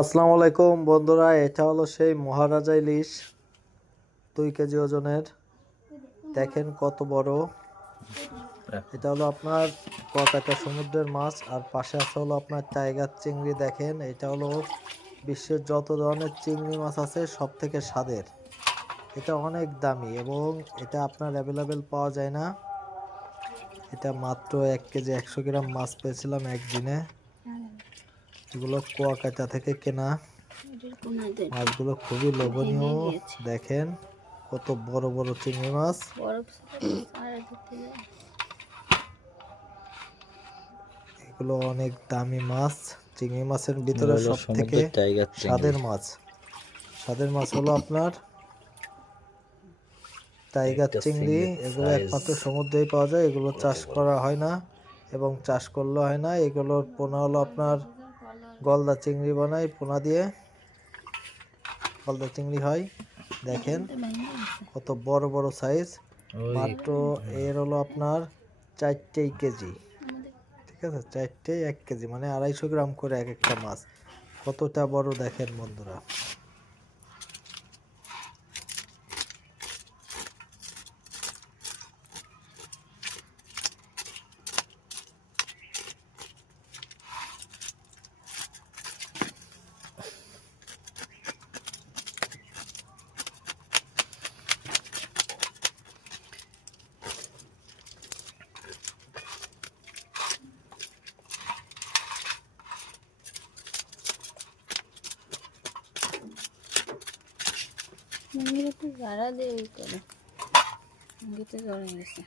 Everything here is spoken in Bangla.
আসসালামু আলাইকুম বন্ধুরা, এটা হলো সেই মহারাজা ইলিশ 2 কেজি ওজনের। দেখেন কত বড়। এটা হলো আপনার কুয়াকাটা সমুদ্রের মাছ, আর পাশে আছে হলো আপনার টাইগার চিংড়ি। দেখেন এটা হলো বিশ্বের যত ধরনের চিংড়ি মাছ আছে সব থেকে স্বাদের। এটা অনেক দামি এবং এটা আপনার অ্যাভেলেবেল পাওয়া যায় না। এটা মাত্র 1 কেজি 100 গ্রাম মাছ পেয়েছিলাম একদিনে। এগুলো কুয়াকাটা থেকে কেনা মাছগুলো, খুবই লোভনীয়। দেখেন কত বড় বড় চিংড়ি মাছ। এগুলো অনেক দামি মাছ। চিংড়ি মাছের ভিতরে সব থেকে স্বাদের মাছ হলো আপনার টাইগার চিংড়ি। এগুলো একমাত্র সমুদ্রেই পাওয়া যায়। এগুলো চাষ করা হয় না এবং চাষ করলে হয় না। এগুলোর পোনা হলো আপনার গলদা চিংড়ি বানায়, পোনা দিয়ে গলদা চিংড়ি হয়। দেখেন কত বড় বড় সাইজ। মাত্র এর হলো আপনার 4 কেজি। ঠিক আছে, 4 1 কেজি মানে 250 গ্রাম করে এক একটা মাছ। কতটা বড় দেখেন বন্ধুরা। মন্দিরে তো যারা দেয় করে মন্দিরে জ্বরে গেছে।